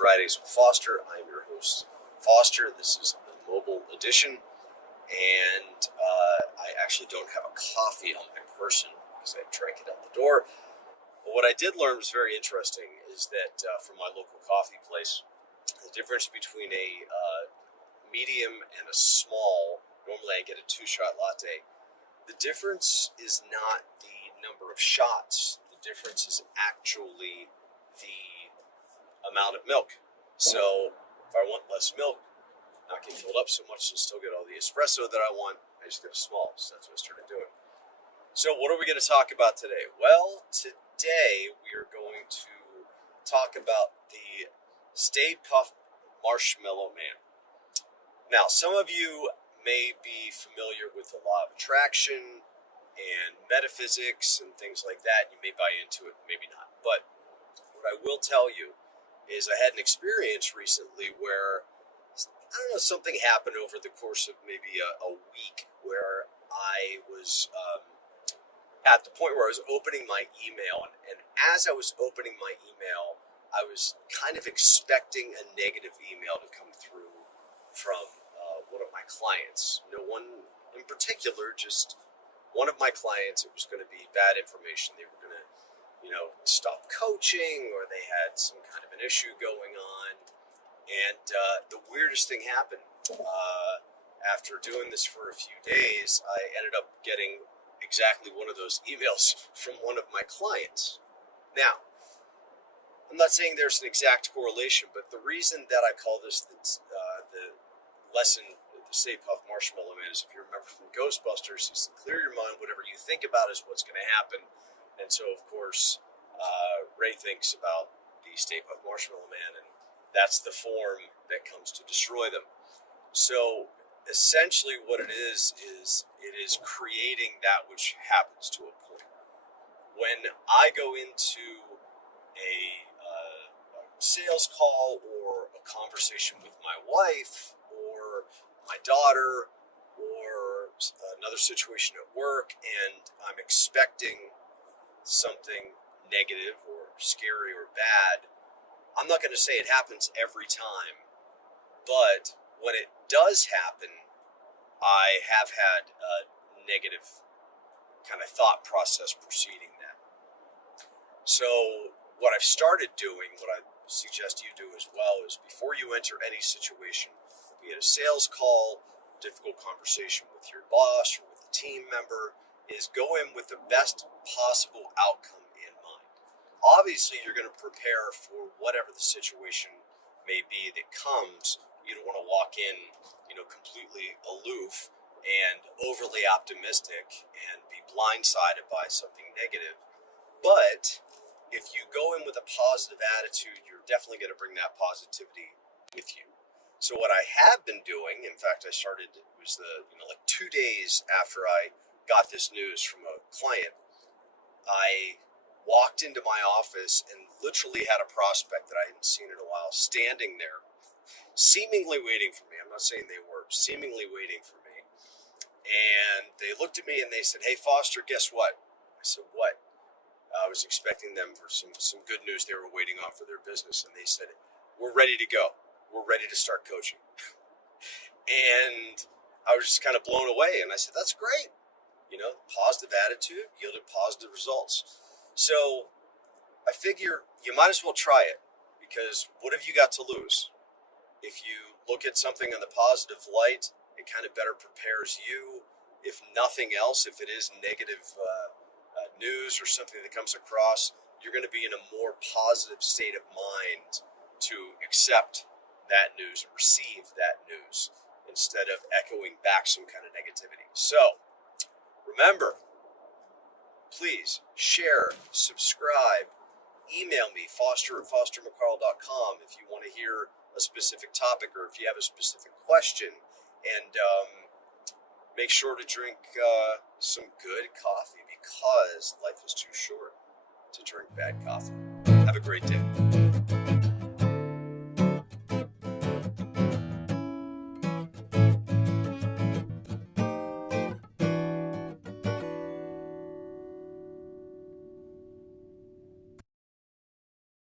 Fridays with Foster. I'm your host, Foster. This is the mobile edition, and I actually don't have a coffee on my person because I drank it out the door. But what I did learn was very interesting is that from my local coffee place, the difference between a medium and a small, normally I get a 2-shot latte, the difference is not the number of shots. The difference is actually the amount of milk. So if I want less milk, not get filled up so much and still get all the espresso that I want, I just get a small. So that's what I started doing. So what are we going to talk about today? Well, today we are going to talk about the Stay Puft Marshmallow Man. Now, some of you may be familiar with the law of attraction and metaphysics and things like that. You may buy into it, maybe not. But what I will tell you is I had an experience recently where, I don't know, something happened over the course of maybe a week where I was at the point where I was opening my email. And as I was opening my email, I was kind of expecting a negative email to come through from one of my clients. No one in particular, just one of my clients. It was going to be bad information. They were going to, stop coaching, or they had some kind of an issue going on. And the weirdest thing happened. After doing this for a few days, I ended up getting exactly one of those emails from one of my clients. Now, I'm not saying there's an exact correlation, but the reason that I call this the lesson, the Stay Puft Marshmallow Man, is if you remember from Ghostbusters, is to clear your mind. Whatever you think about is what's going to happen. And so, of course, Ray thinks about the Stay Puft Marshmallow Man, and that's the form that comes to destroy them. So, essentially what it is it is creating that which happens to a point. When I go into a sales call or a conversation with my wife or my daughter or another situation at work, and I'm expecting something negative or scary or bad, I'm not going to say it happens every time, but when it does happen, I have had a negative kind of thought process preceding that. So what I've started doing, what I suggest you do as well, is before you enter any situation, be it a sales call, difficult conversation with your boss or with a team member, is go in with the best possible outcome in mind. Obviously, you're going to prepare for whatever the situation may be that comes. You don't want to walk in, completely aloof and overly optimistic and be blindsided by something negative. But if you go in with a positive attitude, you're definitely going to bring that positivity with you. So what I have been doing, in fact, I started, it was 2 days after I got this news from a client, I walked into my office and literally had a prospect that I hadn't seen in a while standing there, seemingly waiting for me. I'm not saying they were, seemingly waiting for me. And they looked at me and they said, "Hey, Foster, guess what?" I said, "What?" I was expecting them for some good news they were waiting on for their business. And they said, "We're ready to go. We're ready to start coaching." And I was just kind of blown away. And I said, "That's great. Positive attitude yielded positive results." So I figure you might as well try it, because what have you got to lose? If you look at something in the positive light, it kind of better prepares you. If nothing else, if it is negative news or something that comes across, you're going to be in a more positive state of mind to accept that news and receive that news instead of echoing back some kind of negativity. So remember, please share, subscribe, email me, foster@fostermccarl.com, if you want to hear a specific topic or if you have a specific question. And make sure to drink some good coffee, because life is too short to drink bad coffee. Have a great day.